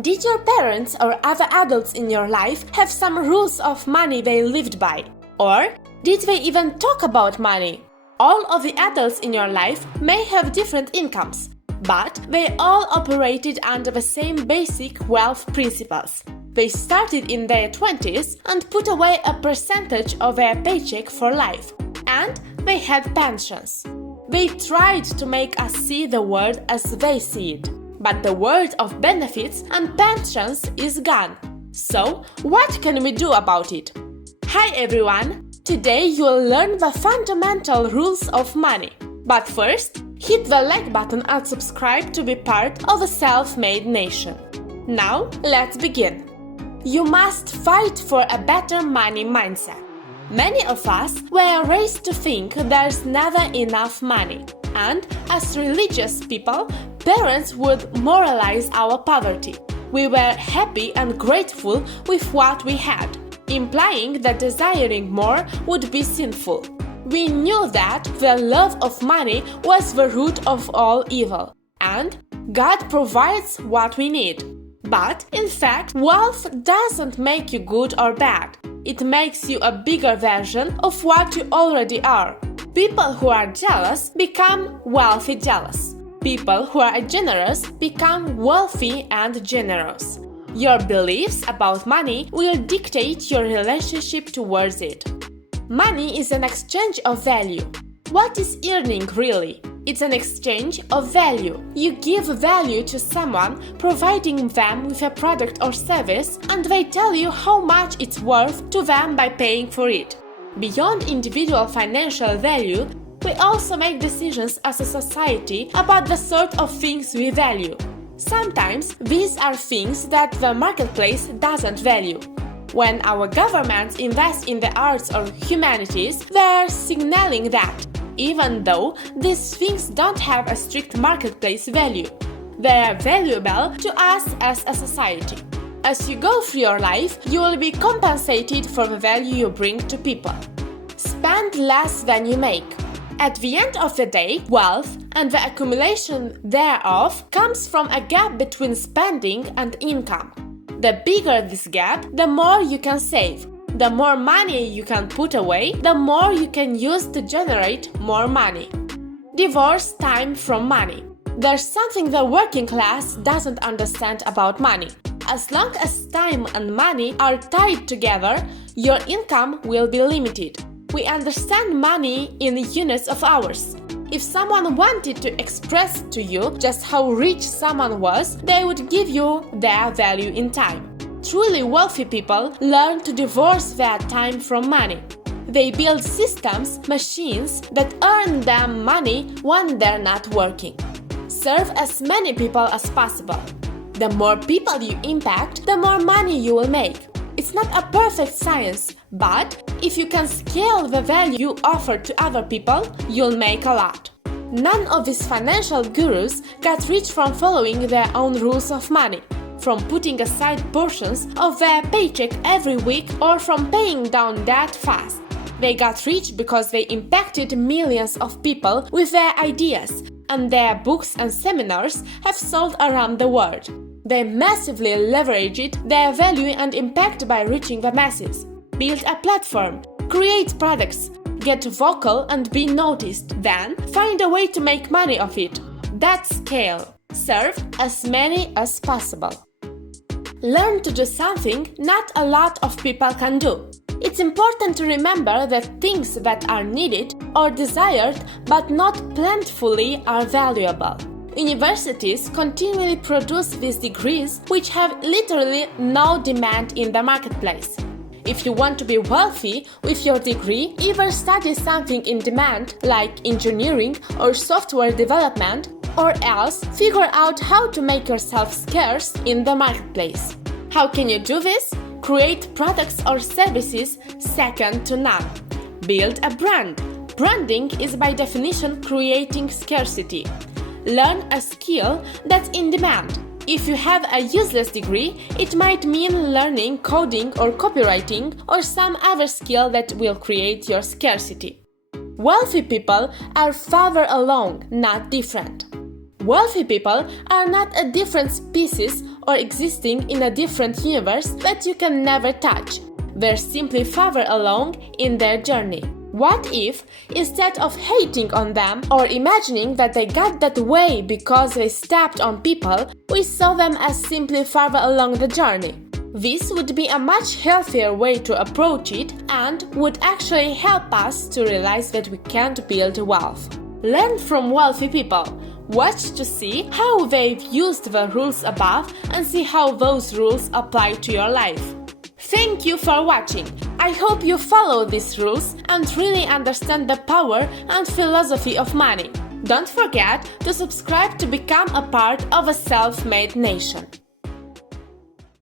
Did your parents or other adults in your life have some rules of money they lived by? Or did they even talk about money? All of the adults in your life may have different incomes, but they all operated under the same basic wealth principles. They started in their 20s and put away a percentage of their paycheck for life, and they had pensions. They tried to make us see the world as they see it, but the world of benefits and pensions is gone. So, what can we do about it? Hi everyone! Today you'll learn the fundamental rules of money. But first, hit the like button and subscribe to be part of a self-made nation. Now, let's begin. You must fight for a better money mindset. Many of us were raised to think there's never enough money, and as religious people, parents would moralize our poverty. We were happy and grateful with what we had, implying that desiring more would be sinful. We knew that the love of money was the root of all evil, and God provides what we need. But, in fact, wealth doesn't make you good or bad. It makes you a bigger version of what you already are. People who are jealous become wealthy jealous. People who are generous become wealthy and generous. Your beliefs about money will dictate your relationship towards it. Money is an exchange of value. What is earning really? It's an exchange of value. You give value to someone, providing them with a product or service, and they tell you how much it's worth to them by paying for it. Beyond individual financial value, we also make decisions as a society about the sort of things we value. Sometimes these are things that the marketplace doesn't value. When our governments invest in the arts or humanities, they are signaling that, even though these things don't have a strict marketplace value, they are valuable to us as a society. As you go through your life, you will be compensated for the value you bring to people. Spend less than you make. At the end of the day, wealth and the accumulation thereof comes from a gap between spending and income. The bigger this gap, the more you can save. The more money you can put away, the more you can use to generate more money. Divorce time from money. There's something the working class doesn't understand about money. As long as time and money are tied together, your income will be limited. We understand money in units of hours. If someone wanted to express to you just how rich someone was, they would give you their value in time. Truly wealthy people learn to divorce their time from money. They build systems, machines that earn them money when they're not working. Serve as many people as possible. The more people you impact, the more money you will make. It's not a perfect science, but if you can scale the value you offer to other people, you'll make a lot. None of these financial gurus got rich from following their own rules of money, from putting aside portions of their paycheck every week, or from paying down debt fast. They got rich because they impacted millions of people with their ideas, and their books and seminars have sold around the world. They massively leveraged their value and impact by reaching the masses. Build a platform, create products, get vocal and be noticed, then find a way to make money of it. That's scale. Serve as many as possible. Learn to do something not a lot of people can do. It's important to remember that things that are needed or desired but not plentifully are valuable. Universities continually produce these degrees which have literally no demand in the marketplace. If you want to be wealthy with your degree, either study something in demand like engineering or software development, or else figure out how to make yourself scarce in the marketplace. How can you do this? Create products or services second to none. Build a brand. Branding is by definition creating scarcity. Learn a skill that's in demand. If you have a useless degree, it might mean learning coding or copywriting or some other skill that will create your scarcity. Wealthy people are farther along, not different. Wealthy people are not a different species or existing in a different universe that you can never touch. They're simply farther along in their journey. What if, instead of hating on them or imagining that they got that way because they stepped on people, we saw them as simply farther along the journey? This would be a much healthier way to approach it and would actually help us to realize that we can't build wealth. Learn from wealthy people. Watch to see how they've used the rules above and see how those rules apply to your life. Thank you for watching. I hope you follow these rules and really understand the power and philosophy of money. Don't forget to subscribe to become a part of a self-made nation.